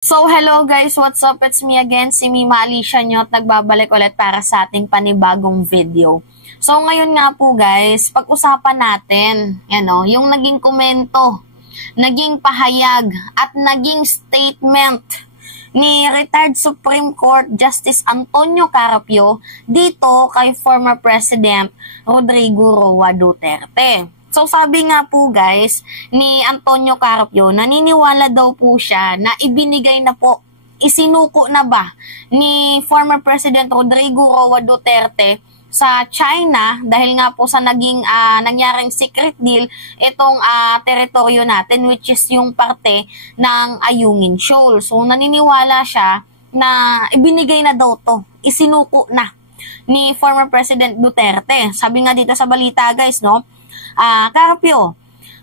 So, hello guys, what's up? It's me again, si Mima Alicia nyo at nagbabalik ulit para sa ating panibagong video. So, ngayon nga po guys, pag-usapan natin, yung naging komento, naging pahayag at naging statement ni retired Supreme Court Justice Antonio Carpio dito kay former President Rodrigo Roa Duterte. So sabi nga po guys ni Antonio Carpio, naniniwala daw po siya na ibinigay na po, isinuko na ba ni former President Rodrigo Roa Duterte sa China dahil nga po sa nangyaring secret deal itong teritoryo natin, which is yung parte ng Ayungin Shoal. So naniniwala siya na ibinigay na daw to, isinuko na ni former President Duterte. Sabi nga dito sa balita guys, Carpio,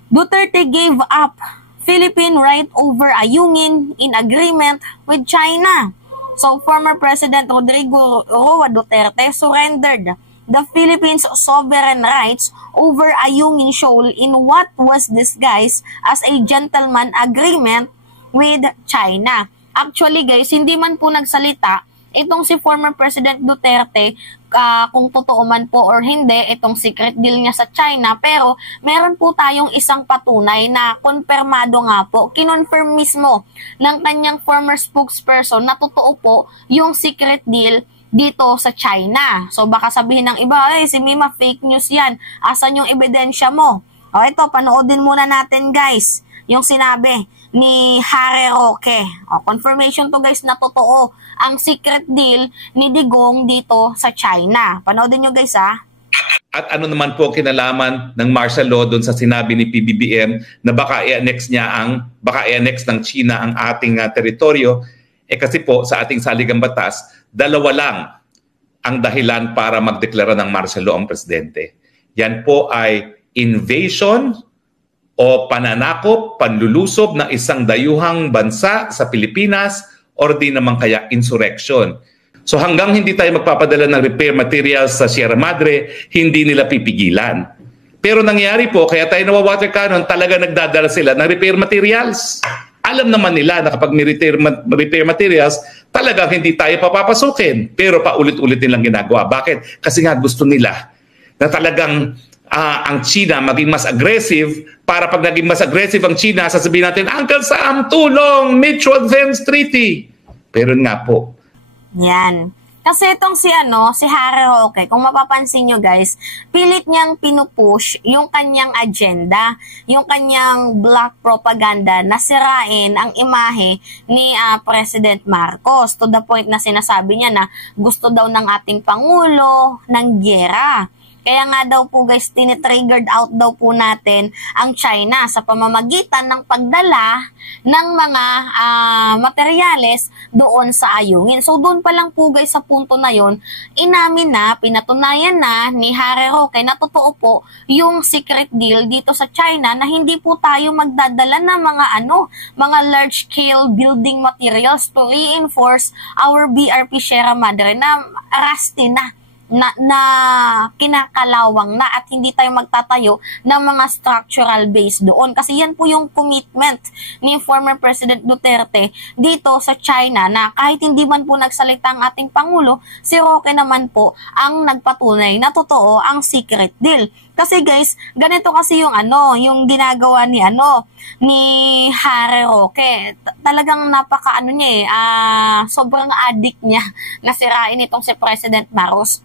Duterte gave up Philippine right over Ayungin in agreement with China. So, former President Rodrigo Roa Duterte surrendered the Philippines' sovereign rights over Ayungin Shoal in what was disguised as a gentleman agreement with China. Actually guys, hindi man po nagsalita itong si former President Duterte kung totoo man po or hindi itong secret deal niya sa China, pero meron po tayong isang patunay na konfirmado nga po, kinonfirm mismo ng kanyang former spokesperson na totoo po yung secret deal dito sa China. So baka sabihin ng iba, si Mima, fake news yan, asan yung ebidensya mo? O ito, panoodin muna natin guys yung sinabi ni Harry Roque. Confirmation to guys na totoo ang secret deal ni Digong dito sa China. Panoodin nyo guys At ano naman po kinalaman ng martial law doon sa sinabi ni PBBM na baka i-annex ng China ang ating teritoryo? Kasi po sa ating saligang batas, dalawa lang ang dahilan para magdeklara ng martial law ang presidente. Yan po ay invasion o pananakop, panlulusob ng isang dayuhang bansa sa Pilipinas or di naman kaya insurrection. So hanggang hindi tayo magpapadala ng repair materials sa Sierra Madre, hindi nila pipigilan. Pero nangyari po, kaya tayo nawa-water cannon, talaga nagdadala sila ng repair materials. Alam naman nila na kapag may repair materials, talagang hindi tayo papapasukin. Pero paulit-ulit nilang ginagawa. Bakit? Kasi nga gusto nila na talagang ang China maging mas aggressive, para pag naging mas aggressive ang China, sasabihin natin, Uncle Sam, tulong, Mutual Defense Treaty. Pero nga po. Yan. Kasi itong si Harry Roque, kung mapapansin nyo guys, pilit niyang pinupush yung kanyang agenda, yung kanyang black propaganda na sirain ang imahe ni President Marcos, to the point na sinasabi niya na gusto daw ng ating Pangulo ng gyera. Kaya nga daw po guys, tinitriggered out daw po natin ang China sa pamamagitan ng pagdala ng mga materyales doon sa Ayungin. So doon pa lang po guys sa punto na yon, inamin na, pinatunayan na ni Harry Roque na totoo po yung secret deal dito sa China na hindi po tayo magdadala ng mga large scale building materials to reinforce our BRP Sierra Madre na rusty na kinakalawang na at hindi tayo magtatayo ng mga structural base doon. Kasi yan po yung commitment ni former President Duterte dito sa China na kahit hindi man po nagsalita ang ating Pangulo, si Roque naman po ang nagpatunay na totoo ang secret deal. Kasi guys, ganito kasi yung yung ginagawa ni Harry Roque. Talagang sobrang addict niya na sirain itong si President Marcos.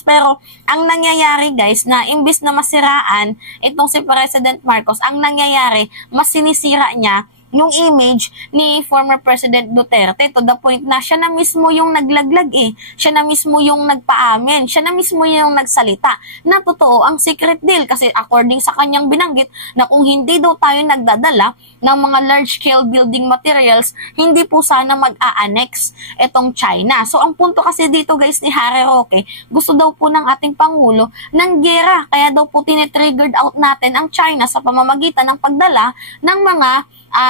Pero ang nangyayari guys na imbis na masiraan itong si President Marcos, ang nangyayari mas sinisira niya yung image ni former President Duterte to the point na siya na mismo yung naglaglag siya na mismo yung nagpaamin, siya na mismo yung nagsalita na totoo ang secret deal kasi according sa kanyang binanggit na kung hindi daw tayo nagdadala ng mga large-scale building materials, hindi po sana mag-a-annex itong China. So ang punto kasi dito guys ni Harry Roque, gusto daw po ng ating Pangulo ng gyera, kaya daw po tinitriggered out natin ang China sa pamamagitan ng pagdala ng mga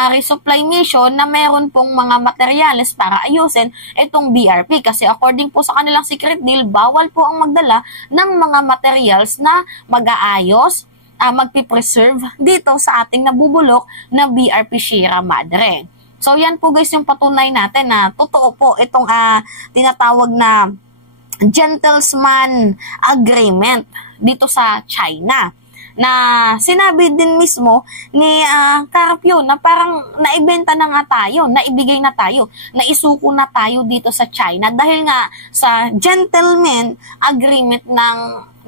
resupply mission na meron pong mga materyales para ayusin itong BRP. Kasi according po sa kanilang secret deal, bawal po ang magdala ng mga materials na mag-aayos magpipreserve dito sa ating nabubulok na BRP Sierra Madre. So yan po guys yung patunay natin na totoo po itong tinatawag na gentleman agreement dito sa China, na sinabi din mismo ni Carpio na parang naibenta na nga tayo, naibigay na tayo, naisuko na tayo dito sa China dahil nga sa gentleman agreement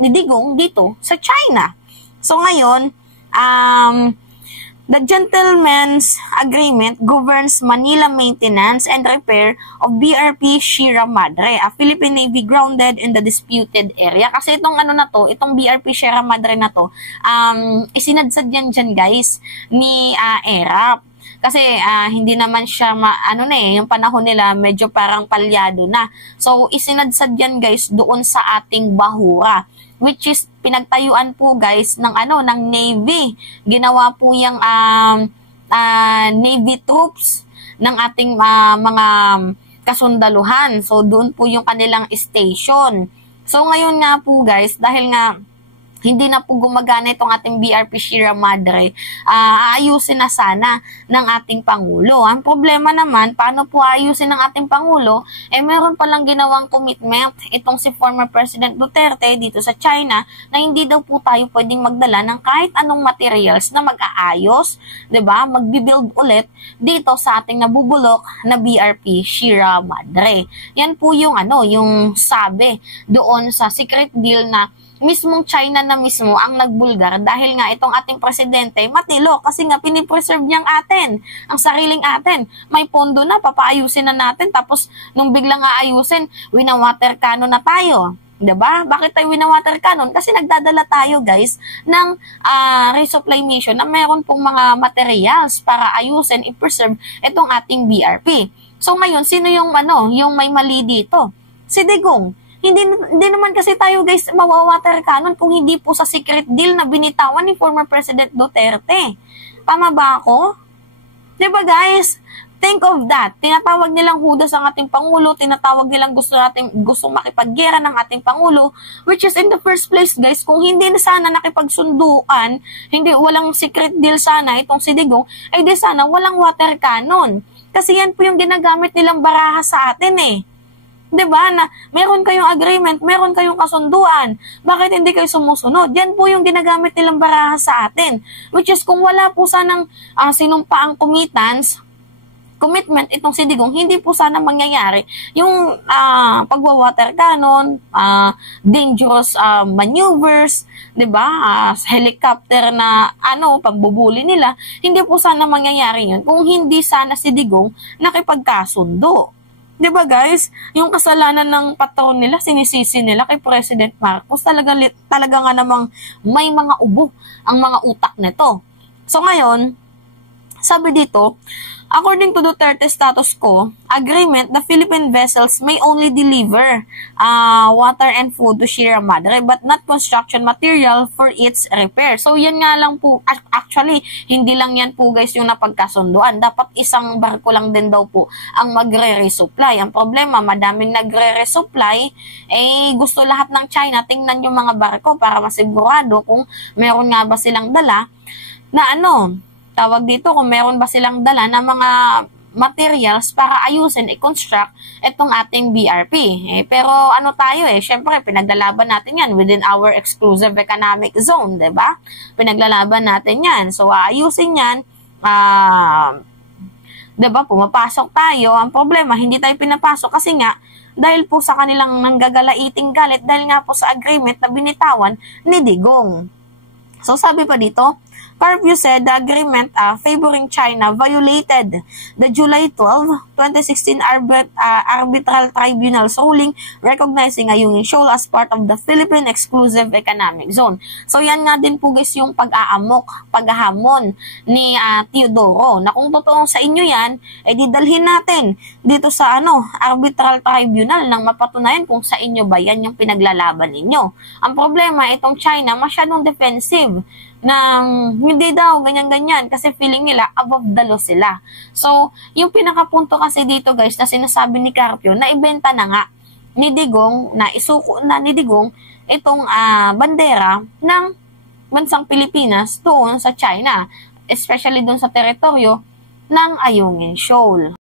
ni Digong dito sa China. So ngayon, the Gentleman's Agreement governs Manila maintenance and repair of BRP Sierra Madre, a Philippine Navy grounded in the disputed area. Kasi itong itong BRP Sierra Madre na to, isinadsad yan dyan guys ni ERAP. Kasi hindi naman siya yung panahon nila medyo parang palyado na. So isinadsad yan guys doon sa ating bahura, which is pinagtayuan po guys ng ng Navy. Ginawa po yung Navy troops ng ating mga kasundaluhan. So doon po yung kanilang station. So ngayon nga po guys, dahil nga hindi na po gumagana itong ating BRP Sierra Madre, aayusin na sana ng ating Pangulo. Ang problema naman, paano po aayusin ng ating Pangulo? Meron palang ginawang commitment itong si former President Duterte dito sa China na hindi daw po tayo pwedeng magdala ng kahit anong materials na mag-aayos, 'di ba? Magbi-build ulit dito sa ating nabubulok na BRP Sierra Madre. Yan po yung yung sabi doon sa secret deal na mismong China na mismo ang nagbulgar dahil nga itong ating presidente matilo kasi nga pinipreserve niyang atin, ang sariling atin. May pondo na, papaayusin na natin, tapos nung biglang aayusin, winawater cannon na tayo. Diba? Bakit tayo winawater cannon? Kasi nagdadala tayo guys ng resupply mission na meron pong mga materials para ayusin, i-preserve itong ating BRP. So ngayon, sino yung yung may mali dito? Si Digong. Hindi naman kasi tayo guys mawawater cannon kung hindi po sa secret deal na binitawan ni former President Duterte. Tama ba ako? Diba guys? Think of that. Tinatawag nilang hudas ang ating Pangulo, tinatawag nilang gustong makipaggera ng ating Pangulo, which is in the first place guys, kung hindi na sana nakipagsunduan, walang secret deal sana itong si Digong, ay di sana walang water cannon. Kasi yan po yung ginagamit nilang baraha sa atin eh. 'Di ba? Na meron kayong agreement, meron kayong kasunduan. Bakit hindi kayo sumusunod? Yan po yung ginagamit nilang baraha sa atin. Which is kung wala po sanang sinumpaang commitment itong si Digong, hindi po sana mangyayari yung pagwa-water cannon, dangerous maneuvers, 'di ba? Helicopter na pagbubuli nila, hindi po sana mangyayari yun kung hindi sana si Digong nakipagkasundo. Diba guys, yung kasalanan ng patron nila, sinisisi nila kay President Marcos, talaga nga namang may mga ubo ang mga utak nito. So ngayon, sabi dito, according to Duterte status quo agreement, the Philippine vessels may only deliver water and food to Sierra Madre but not construction material for its repair. So yan nga lang po, actually hindi lang yan po guys yung napagkasunduan. Dapat isang barko lang din daw po ang magre-resupply. Ang problema, madaming nagre-resupply, gusto lahat ng China tingnan yung mga barko para masigurado kung meron nga ba silang dala na tawag dito, kung meron ba silang dala na mga materials para ayusin, i-construct itong ating BRP. Pero tayo syempre pinaglalaban natin yan within our exclusive economic zone, 'di ba? Pinaglalaban natin yan. So ayusin yan, 'di ba? Pumapasok tayo. Ang problema, hindi tayo pinapasok kasi nga dahil po sa kanilang nanggagalaiting galit dahil nga po sa agreement na binitawan ni Digong. So sabi pa dito, Carpio said the agreement favoring China violated the July 12, 2016 Arbitral Tribunal's ruling recognizing Ayungin Shoal as part of the Philippine Exclusive Economic Zone. So yan nga din po guys yung paghahamon ni Teodoro na kung totoo sa inyo yan, didalhin natin dito sa Arbitral Tribunal nang mapatunayan kung sa inyo ba yan yung pinaglalaban ninyo. Ang problema, itong China masyadong defensive na hindi daw, ganyan-ganyan, kasi feeling nila above the law sila. So, yung pinakapunto kasi dito guys, na sinasabi ni Carpio, na ibenta na nga ni Digong, na isuko na ni Digong, itong bandera ng bansang Pilipinas doon sa China, especially doon sa teritoryo ng Ayungin Shoal.